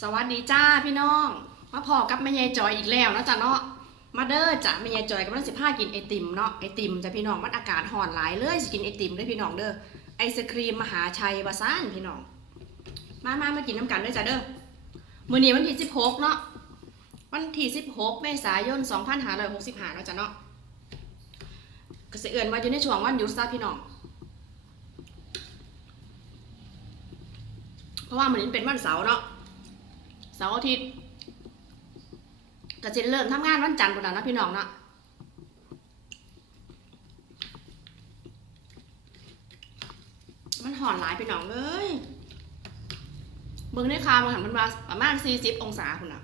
สวัสดีจ้าพี่น้อง มาพอกับแม่ยายจอยอีกแล้วนะจ้ะเนาะมาเด้อจ้ะแม่ยายจอยกำลังสิพากินไอติมเนาะไอติมจ้ะพี่น้องมันอากาศร้อนหลายเลยสิกินไอติมเด้อพี่น้องเด้อไอศครีมมหาชัยวาซานพี่น้อง มามามากินน้ำกันด้วยจ้ะเด้อมื้อนี้วันที่16เนาะวันที่16เมษายน2565เนาะจ้ะเนาะก็สิเอื่นว่าอยู่ในช่วงวันหยุดซะพี่น้องเพราะว่ามื้อนี้เป็นวันเสาร์เนาะ เสาร์อาทิตย์ก็จะเริ่มทำงานวันจันทร์ปุ่นล้วนะพี่น้องเนาะมันห่อนหลายพี่น้องเลยเบิ่งในคามันหันมันมาประมาณ40 องศาคุณน่ะ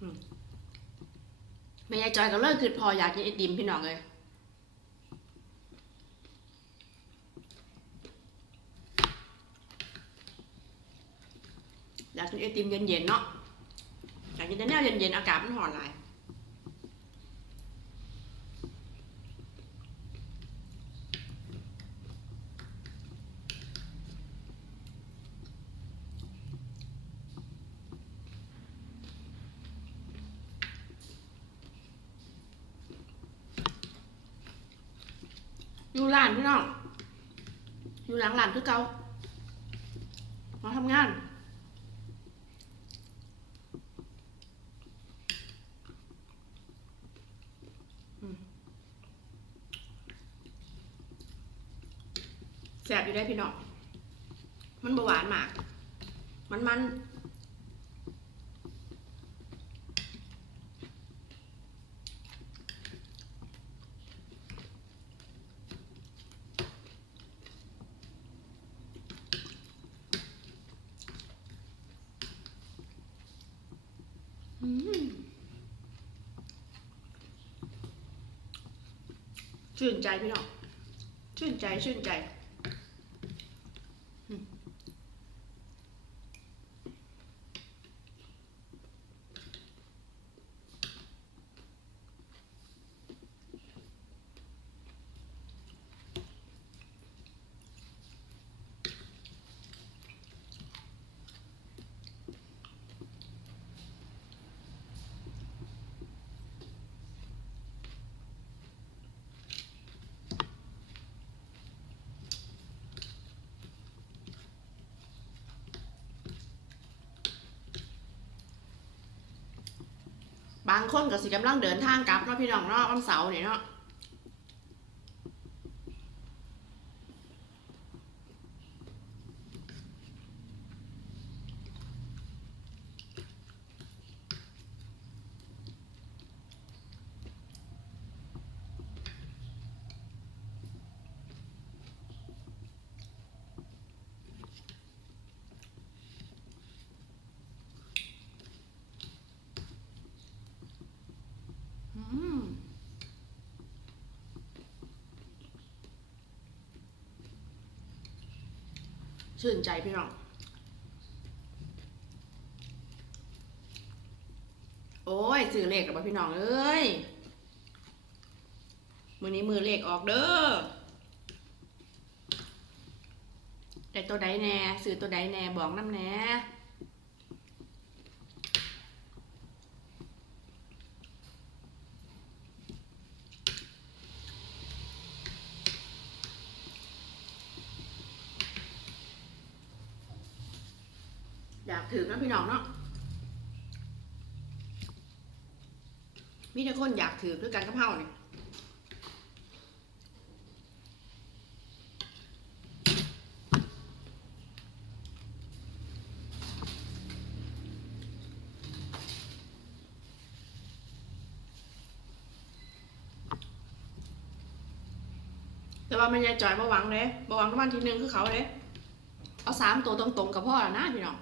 อืมแม่ยายจอยก็เลิกคือพออยากกินไอติมพี่น้องเลยอยากกินไอติมเย็นๆเนาะอยากกินแต่แนวเย็นๆอากาศมันหอนหลาย อยู่ร้านพี่น้อง อยู่หลังร้านคือเก่ามาทำงาน แสบอยู่ได้พี่น้อง มันบาหวานมาก มันมัน ชื่นใจพี่น้องชื่นใจชื่นใจ บางคนก็สิกำลังเดินทางกลับเนาะพี่น้องเนาะวันเสาร์เนี่ยเนาะอืม ชื่นใจพี่น้อง โอ้ยซื้อเลขกับพี่น้องเอ้ยมือนี้มือเลขออกเด้อแต่ตัวใดแน่ซื้อตัวใดแน่บอกน้ำแน่ ถือนะพี่น้องเนาะมีแต่คนอยากถือด้วยกันกับเฮาเนี่ยแต่ว่าไม่ยายจอยบ่หวังเลยบ่หวังรางวัลที่หนึ่งคือเขาเลยเอาสามตัวตรงๆกับพ่อแล้วนะพี่น้อง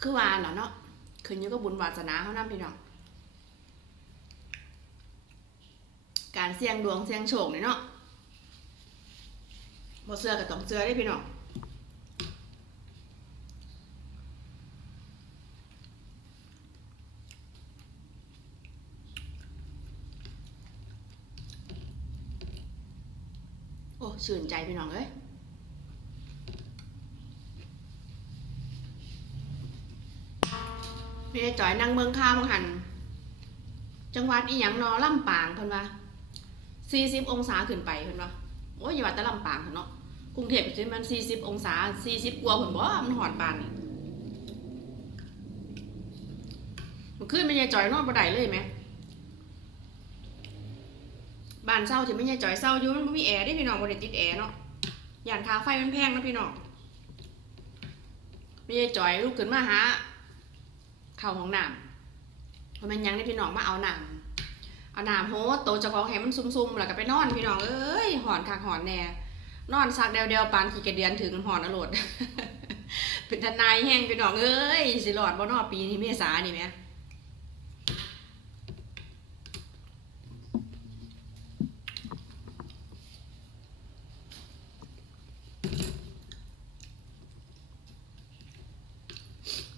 คือวาน่ะเนาะคืนนี้ก็บุญวาสนาเขานำพี่น้องการเสี่ยงดวงเสี่ยงโชคนี่เนาะบ่เสื้อกับต้องเสื้อได้พี่น้องโอ้ชื่นใจพี่น้องเอ้ย พี่ได้จ่อยนั่งเมืองข้าวมังหัน จังหวัดอีหยังนอลำปางเพิ่นว่า40องศาขึ้นไปเพิ่นว่าโอ้ยอย่าว่าแต่ลำปางเถอะเนาะกรุงเทพสิมัน40องศา40กว่าเพิ่นบ่มันหอดปานนี่มันขึ้นไม่ยายจ่อยนอนบ่ได้เลยแหมบ้านเช่าที่ไม่ยายจ่อยเช่าอยู่มันบ่มีแอร์เด้พี่น้องบ่ได้ติดแอร์เนาะย่านคาไฟมันแพงนะพี่น้องไม่ยายจ่อยลุกขึ้นมาหา เข้าห้องน้ำเพราะมันยังได้พี่น้องมาเอาหนามเอาหนามโฮโตจะของแห้มันซุ่มๆแล้วก็ไปนอนพี่น้องเอ้ยหอนคากหอนแน่นอนซักเดียวๆปานขี่กระเดียนถึงหอนอรดเป็นทนายแห้งพี่น้องเอ้ยสิรอดบ่นอปีนี้เมษานี่ไหม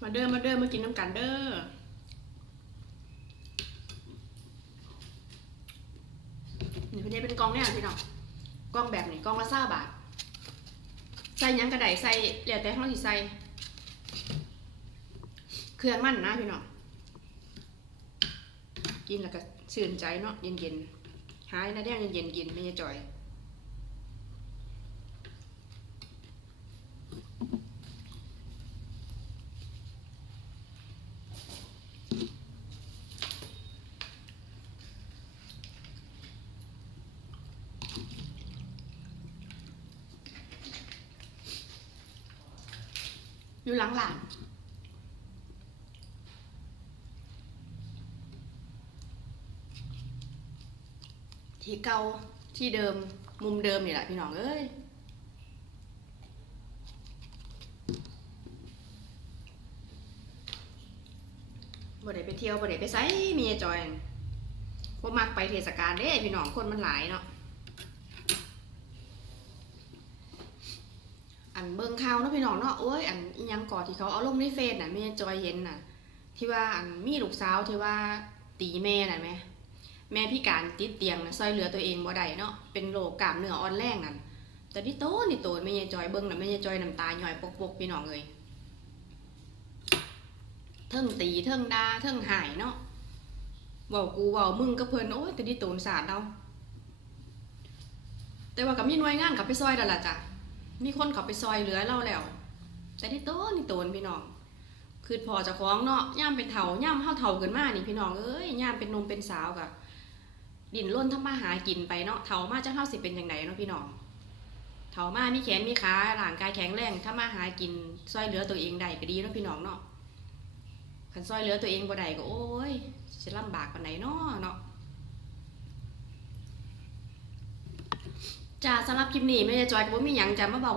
มาเด้อมาเด้อมากินน้ำกันเด้อนี่พี่เดเป็นกองเนี่ยพี่น้องกองแบบนี้กองละเศร้าบาทใส่ยังกระไดใส่เหลือแต่ข้างที่ใส่เครื่องมั่นนะพี่น้องกินแล้วก็ชื่นใจเนาะเย็นๆหายนะแดงเย็นๆกินไม่ใช่จ่อย อยู่หลังหลานที่เก่าที่เดิมมุมเดิมนี่แหละพี่น้องเอ้ยบ่ได้ไปเที่ยวบ่ได้ไปไสมีจอยบ่มักไปเทศกาลเด้พี่น้องคนมันหลายเนาะ อันเบิ่งข่าวเนาะพี่น้องเนาะโอ้ยอันอีหยังก่อที่เขาเอาลงในเฟซน่ะแม่จอยเห็นน่ะ ที่ว่าอันมีลูกสาวที่ว่าตีแม่น่ะแม่แม่พิการติดเตียงน่ะซอยเหลือตัวเองบ่ได้เนาะเป็นโรคกล้ามเนื้ออ่อนแรงนั่นแต่นี่โตนี่โตแม่ยายจอยเบิ่งน่ะแม่ยายจอยน้ำตาหย่อยปกๆพี่น้องเอ้ยเทิงตีเทิงดาเทิงหายเนาะว้ากูว้ามึงก็เพิ่นโอ้ยแต่นี่โตนสาดเราแต่ว่าก็มีหน่วยงานเขาไปซอยแล้วล่ะจ้ะ มีคนเขาไปซอยเหลือเราแล้ว แต่ที่โตนี่โตนพี่น้องคือพอจะคล้องเนาะย่ามเป็นเถาย่ามเฮาเถาขึ้นมานี่พี่น้องเอ้ยย่ามเป็นนมเป็นสาวกะดินร่นทำมาหากินไปเนาะเถามาจะเฮาสิเป็นจังไดเนาะพี่น้องเถามามีแขนมีขาร่างกายแข็งแรงถ้ามาหากินซอยเหลือตัวเองได้ก็ดีเนาะพี่น้องเนาะคันซอยเหลือตัวเองบ่ได้ก็โอ้ยสิลำบากปานไหนเนาะเนาะ จ้าสำหรับคลิปนี้แม่ยายจอยก็บ่มีหยังจะมาเบา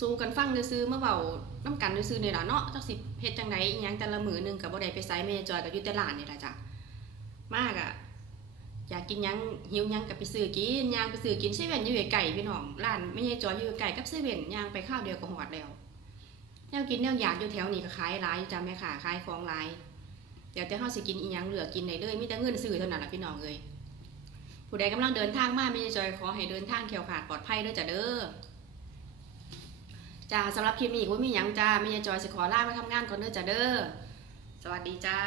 สู้กันฟังซื่อๆมาเบาน้ำกันซื่อๆนี่ล่ะเนาะจักสิเฮ็ดจังไดอิหยังแต่ละมือหนึ่งก็บ่ได้ไปไสแม่ยายจอยก็อยู่แต่ร้านนี่ละจ้ะมากอะอยากกินหยังหิวหยังก็ไปซื้อกินย่างไปซื้อกินเซเว่นอยู่ไกลๆพี่น้องร้านแม่ยายจอยอยู่ไกลกับเซเว่นย่างไปข้าวเดียวก็ฮอดแล้วแนวกินแนวอยากอยู่แถวนี้ก็ขายหลายจ้ะแม่ค้าขายของหลายเดี๋ยวแต่เฮาสิกินอีหยังเหลือกินได้เลยมีแต่เงินซื้อเท่านั้นล่ะพี่น้องเอ้ย ผู้ใดกำลังเดินทางมาไม่จอยขอให้เดินทางแข็งขาดปลอดภัยด้วยจ้ะเด้อจ้าสำหรับคลิปนี้ก็มีหยังจ้าไม่จอยสิขอลาไปทำงานก่อนเด้อจ้ะเด้อสวัสดีจ้า